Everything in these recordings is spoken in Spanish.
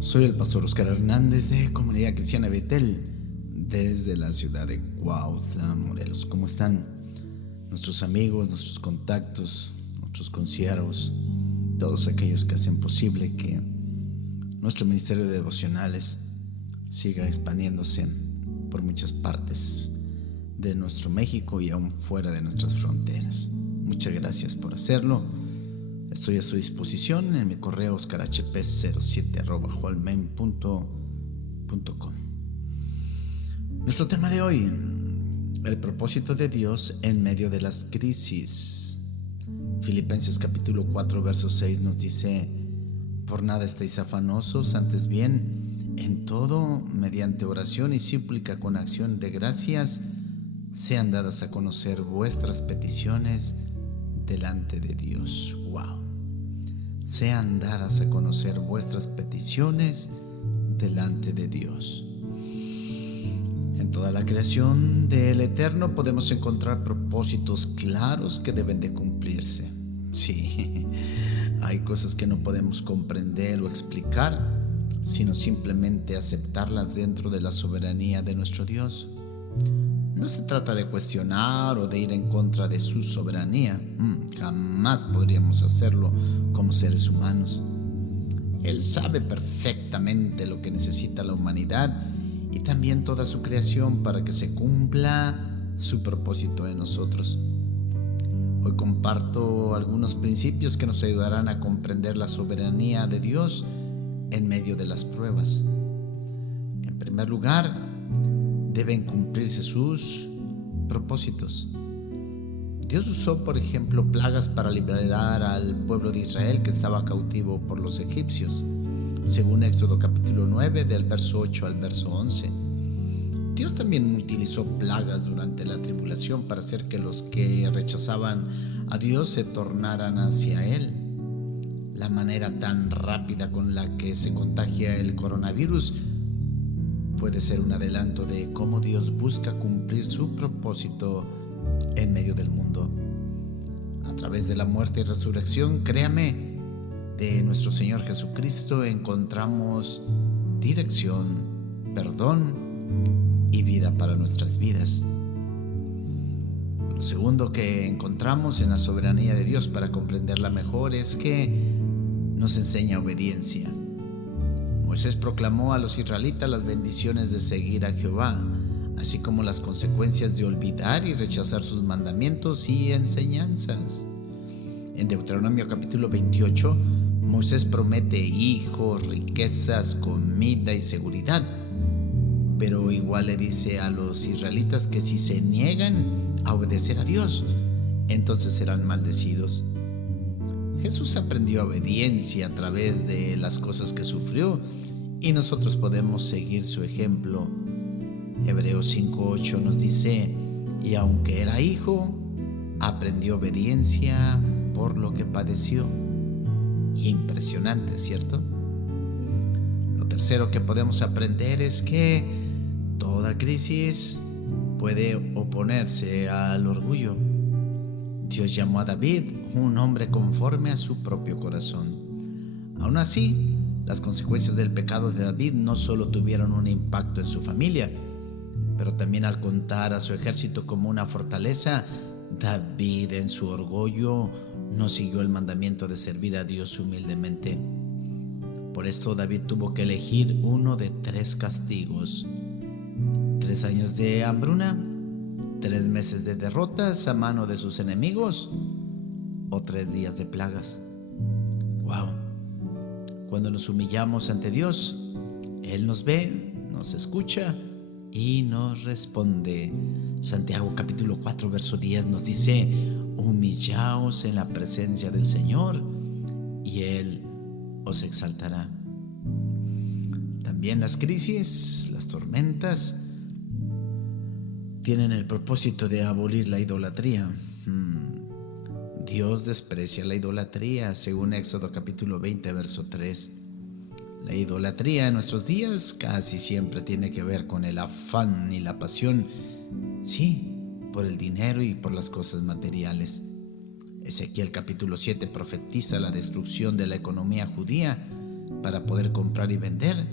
Soy el pastor Oscar Hernández de Comunidad Cristiana Betel, desde la ciudad de Cuautla, Morelos. ¿Cómo están nuestros amigos, nuestros contactos, nuestros conciervos, todos aquellos que hacen posible que nuestro ministerio de devocionales siga expandiéndose por muchas partes de nuestro México y aún fuera de nuestras fronteras? Muchas gracias por hacerlo. Estoy a su disposición en mi correo oscarhp07@hotmail.com. Nuestro tema de hoy: el propósito de Dios en medio de las crisis. Filipenses capítulo 4 verso 6 nos dice: por nada estéis afanosos, antes bien en todo, mediante oración y súplica con acción de gracias, sean dadas a conocer vuestras peticiones delante de Dios. Wow. Sean dadas a conocer vuestras peticiones delante de Dios. En toda la creación del Eterno podemos encontrar propósitos claros que deben de cumplirse. Sí, hay cosas que no podemos comprender o explicar, sino simplemente aceptarlas dentro de la soberanía de nuestro Dios. No se trata de cuestionar o de ir en contra de su soberanía. Jamás podríamos hacerlo como seres humanos. Él sabe perfectamente lo que necesita la humanidad y también toda su creación para que se cumpla su propósito en nosotros. Hoy comparto algunos principios que nos ayudarán a comprender la soberanía de Dios en medio de las pruebas. En primer lugar, deben cumplirse sus propósitos. Dios usó, por ejemplo, plagas para liberar al pueblo de Israel que estaba cautivo por los egipcios, según Éxodo capítulo 9 del verso 8 al verso 11. Dios también utilizó plagas durante la tribulación para hacer que los que rechazaban a Dios se tornaran hacia Él. La manera tan rápida con la que se contagia el coronavirus puede ser un adelanto de cómo Dios busca cumplir su propósito en medio del mundo. A través de la muerte y resurrección, créame, de nuestro Señor Jesucristo encontramos dirección, perdón y vida para nuestras vidas. Lo segundo que encontramos en la soberanía de Dios para comprenderla mejor es que nos enseña obediencia. Moisés proclamó a los israelitas las bendiciones de seguir a Jehová, así como las consecuencias de olvidar y rechazar sus mandamientos y enseñanzas. En Deuteronomio capítulo 28, Moisés promete hijos, riquezas, comida y seguridad, pero igual le dice a los israelitas que si se niegan a obedecer a Dios, entonces serán maldecidos. Jesús aprendió obediencia a través de las cosas que sufrió y nosotros podemos seguir su ejemplo. Hebreos 5:8 nos dice: y aunque era hijo, aprendió obediencia por lo que padeció. Impresionante, ¿cierto? Lo tercero que podemos aprender es que toda crisis puede oponerse al orgullo. Dios llamó a David un hombre conforme a su propio corazón. Aún así, las consecuencias del pecado de David no solo tuvieron un impacto en su familia, pero también al contar a su ejército como una fortaleza, David en su orgullo no siguió el mandamiento de servir a Dios humildemente. Por esto David tuvo que elegir uno de 3 castigos: 3 años de hambruna, 3 meses de derrotas a mano de sus enemigos o 3 días de plagas. Wow. Cuando nos humillamos ante Dios, Él nos ve, nos escucha y nos responde. Santiago capítulo 4 verso 10 nos dice: humillaos en la presencia del Señor y Él os exaltará. También las crisis, las tormentas, tienen el propósito de abolir la idolatría. Dios desprecia la idolatría, según Éxodo capítulo 20 verso 3. La idolatría en nuestros días casi siempre tiene que ver con el afán y la pasión, sí, por el dinero y por las cosas materiales. Ezequiel capítulo 7 profetiza la destrucción de la economía judía para poder comprar y vender,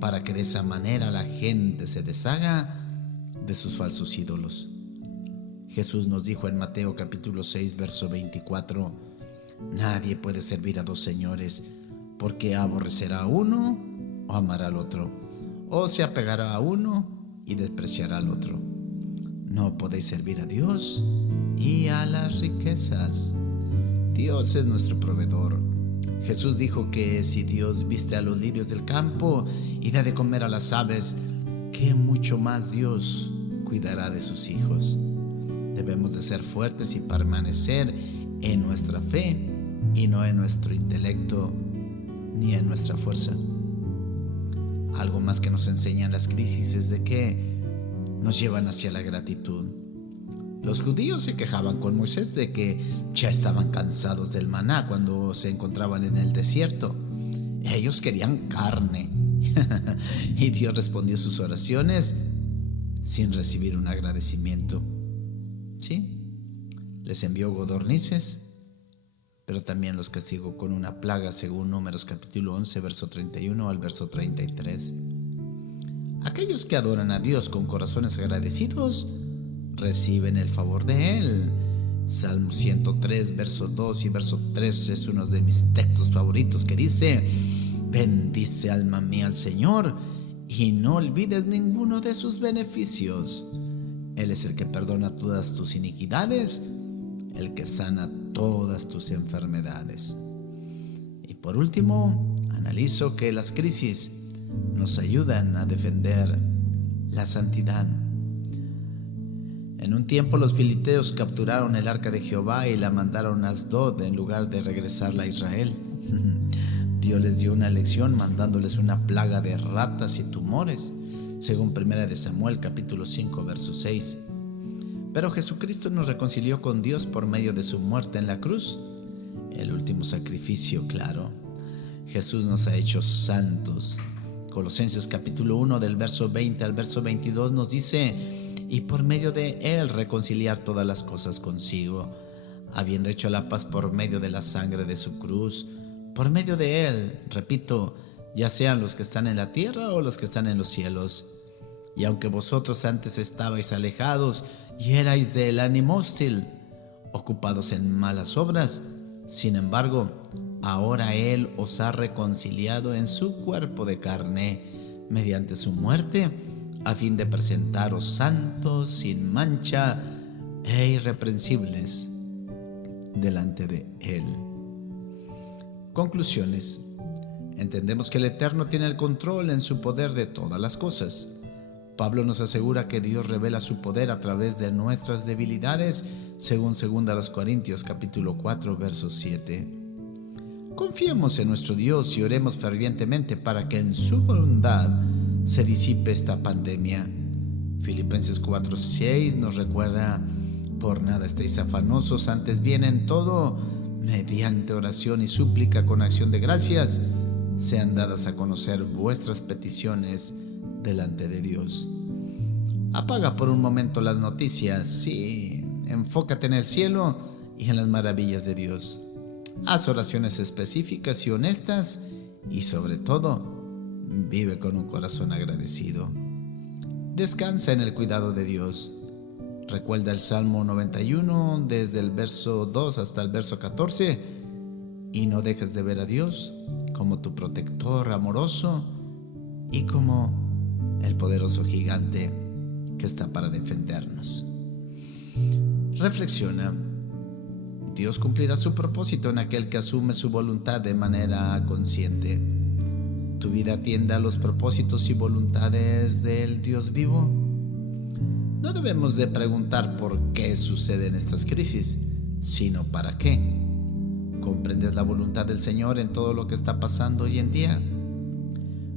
para que de esa manera la gente se deshaga de sus falsos ídolos. Jesús nos dijo en Mateo capítulo 6, verso 24: nadie puede servir a dos señores, porque aborrecerá a uno o amará al otro, o se apegará a uno y despreciará al otro. No podéis servir a Dios y a las riquezas. Dios es nuestro proveedor. Jesús dijo que si Dios viste a los lirios del campo y da de comer a las aves, ¿qué mucho más Dios cuidará de sus hijos? Debemos de ser fuertes y permanecer en nuestra fe y no en nuestro intelecto ni en nuestra fuerza. Algo más que nos enseñan las crisis es de que nos llevan hacia la gratitud. Los judíos se quejaban con Moisés de que ya estaban cansados del maná cuando se encontraban en el desierto. Ellos querían carne y Dios respondió sus oraciones sin recibir un agradecimiento. Sí, les envió codornices, pero también los castigó con una plaga, según Números capítulo 11, verso 31 al verso 33. Aquellos que adoran a Dios con corazones agradecidos reciben el favor de Él. Salmo 103, verso 2 y verso 3 es uno de mis textos favoritos, que dice: bendice alma mía al Señor y no olvides ninguno de sus beneficios. Él es el que perdona todas tus iniquidades, el que sana todas tus enfermedades. Y por último, analizo que las crisis nos ayudan a defender la santidad. En un tiempo los filisteos capturaron el arca de Jehová y la mandaron a Asdod en lugar de regresarla a Israel. Dios les dio una lección mandándoles una plaga de ratas y tumores, según 1 Samuel capítulo 5 verso 6. Pero Jesucristo nos reconcilió con Dios por medio de su muerte en la cruz, el último sacrificio, claro. Jesús nos ha hecho santos. Colosenses capítulo 1 del verso 20 al verso 22 nos dice: y por medio de Él reconciliar todas las cosas consigo, habiendo hecho la paz por medio de la sangre de su cruz. Por medio de Él, repito, ya sean los que están en la tierra o los que están en los cielos. Y aunque vosotros antes estabais alejados y erais del ánimo hostil, ocupados en malas obras, sin embargo, ahora Él os ha reconciliado en su cuerpo de carne, mediante su muerte, a fin de presentaros santos, sin mancha e irreprensibles delante de Él. Conclusiones. Entendemos que el Eterno tiene el control en su poder de todas las cosas. Pablo nos asegura que Dios revela su poder a través de nuestras debilidades, según 2 Corintios capítulo 4, verso 7. Confiemos en nuestro Dios y oremos fervientemente para que en su bondad se disipe esta pandemia. Filipenses 4:6 nos recuerda: por nada estéis afanosos, antes bien en todo, mediante oración y súplica con acción de gracias, sean dadas a conocer vuestras peticiones delante de Dios. Apaga por un momento las noticias, sí, enfócate en el cielo y en las maravillas de Dios. Haz oraciones específicas y honestas y sobre todo, vive con un corazón agradecido. Descansa en el cuidado de Dios. Recuerda el Salmo 91 desde el verso 2 hasta el verso 14 y no dejes de ver a Dios como tu protector amoroso y como el poderoso gigante que está para defendernos. Reflexiona. Dios cumplirá su propósito en aquel que asume su voluntad de manera consciente. ¿Tu vida atiende a los propósitos y voluntades del Dios vivo? No debemos de preguntar por qué suceden estas crisis, sino para qué. ¿Comprendes la voluntad del Señor en todo lo que está pasando hoy en día?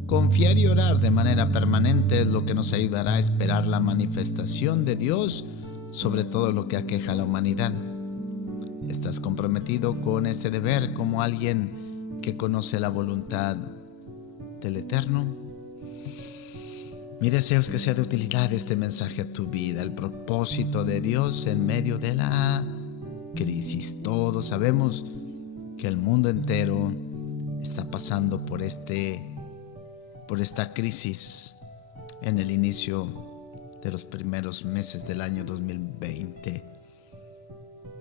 Confiar y orar de manera permanente es lo que nos ayudará a esperar la manifestación de Dios sobre todo lo que aqueja a la humanidad. ¿Estás comprometido con ese deber como alguien que conoce la voluntad del Eterno? Mi deseo es que sea de utilidad este mensaje a tu vida, el propósito de Dios en medio de la crisis. Todos sabemos que el mundo entero está pasando por esta crisis en el inicio de los primeros meses del año 2020.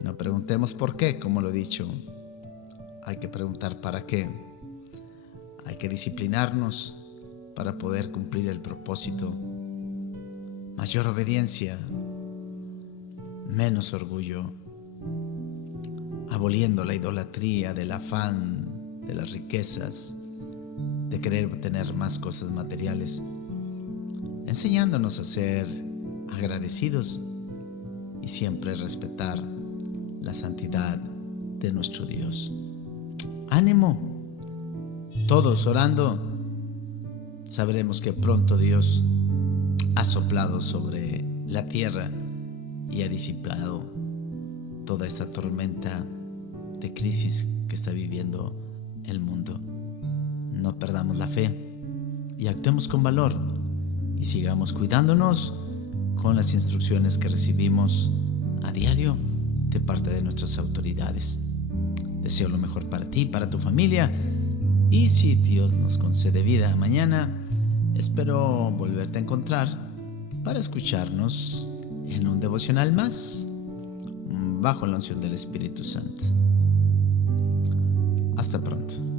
No preguntemos por qué, como lo he dicho. Hay que preguntar para qué. Hay que disciplinarnos para poder cumplir el propósito. Mayor obediencia, menos orgullo, aboliendo la idolatría del afán, de las riquezas, de querer tener más cosas materiales, enseñándonos a ser agradecidos y siempre respetar la santidad de nuestro Dios. ¡Ánimo! Todos orando, sabremos que pronto Dios ha soplado sobre la tierra y ha disipado toda esta tormenta de crisis que está viviendo el mundo. No perdamos la fe y actuemos con valor y sigamos cuidándonos con las instrucciones que recibimos a diario de parte de nuestras autoridades. Deseo lo mejor para ti, para tu familia, y si Dios nos concede vida mañana, espero volverte a encontrar para escucharnos en un devocional más bajo la unción del Espíritu Santo. Hasta pronto.